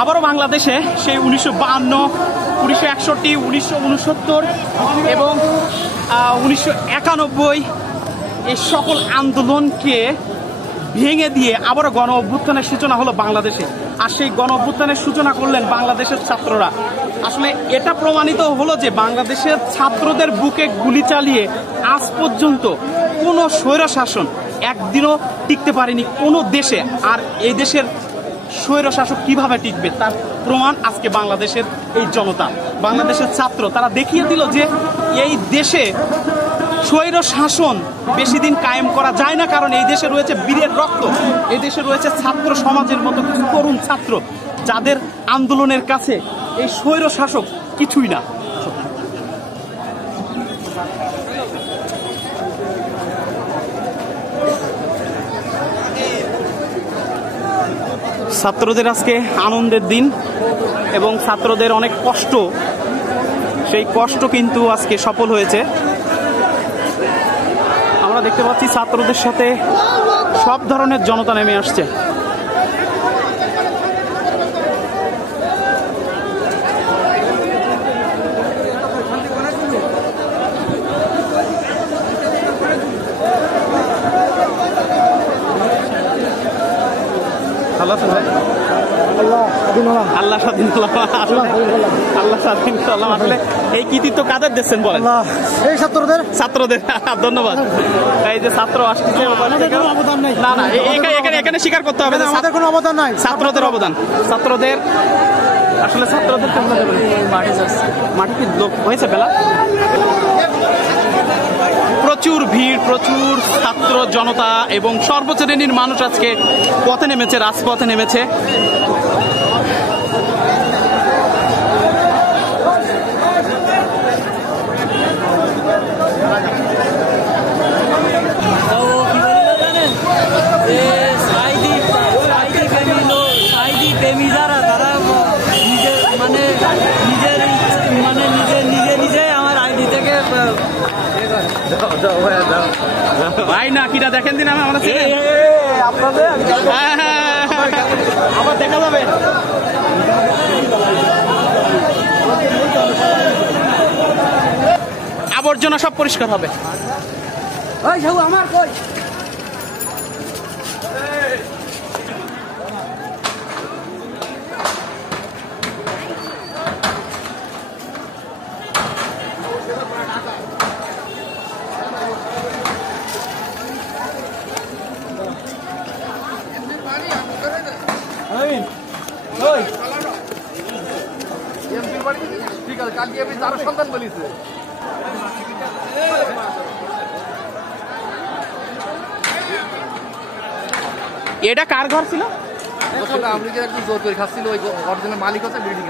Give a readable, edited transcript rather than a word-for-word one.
আবারও বাংলাদেশে সেই 1952, 1961, 1969 এবং 1991 এই সকল আন্দোলনকে ভেঙে দিয়ে আবারও গণ অভ্যুত্থানের সূচনা হলো বাংলাদেশে। আর সেই গণ অভ্যুত্থানের সূচনা করলেন বাংলাদেশের ছাত্ররা। আসলে এটা প্রমাণিত হলো যে বাংলাদেশের ছাত্রদের বুকে গুলি চালিয়ে আজ পর্যন্ত কোনো স্বৈরশাসন একদিনও টিকতে পারেনি কোনো দেশে। আর এই দেশের স্বৈরশাসক কিভাবে টিকবে তার প্রমাণ আজকে বাংলাদেশের এই জনতা, বাংলাদেশের ছাত্র। তারা দেখিয়ে দিল যে এই দেশে স্বৈর শাসন বেশি দিন কায়েম করা যায় না, কারণ এই দেশে রয়েছে বীরের রক্ত, এই দেশে রয়েছে ছাত্র সমাজের মতো কিছু তরুণ ছাত্র যাদের আন্দোলনের কাছে এই স্বৈর শাসক কিছুই না। ছাত্রদের আজকে আনন্দের দিন এবং ছাত্রদের অনেক কষ্ট, সেই কষ্ট কিন্তু আজকে সফল হয়েছে। আমরা দেখতে পাচ্ছি ছাত্রদের সাথে সব ধরনের জনতা নেমে আসছে। আল্লাহ স্বাধীন আল্লাহ স্বাধীন। আসলে এই কৃতিত্ব কাদের দিচ্ছেন বলেন? এই ছাত্রদের। ধন্যবাদ। এই যে ছাত্র আসছে, অবদান নাই। না না, এখানে স্বীকার করতে হবে আমাদের কোনো অবদান নাই, ছাত্রদের অবদান। ছাত্রদের আসলে ছাত্রদের মাটিতে লোক হয়েছে বেলা, প্রচুর ভিড়, প্রচুর ছাত্র জনতা এবং সর্বশ্রেণীর মানুষ আজকে পথে নেমেছে, রাজপথে নেমেছে। ভাই না কিটা দেখেন দিন আমরা আবার দেখা যাবে। আবর্জনা সব পরিষ্কার হবে। আমার কই সন্তান বলিছে এটা কার ঘর ছিল? আমি একটু জোর করে খাচ্ছিল, ওই অরিজিনাল মালিক হচ্ছে বিল্ডিং।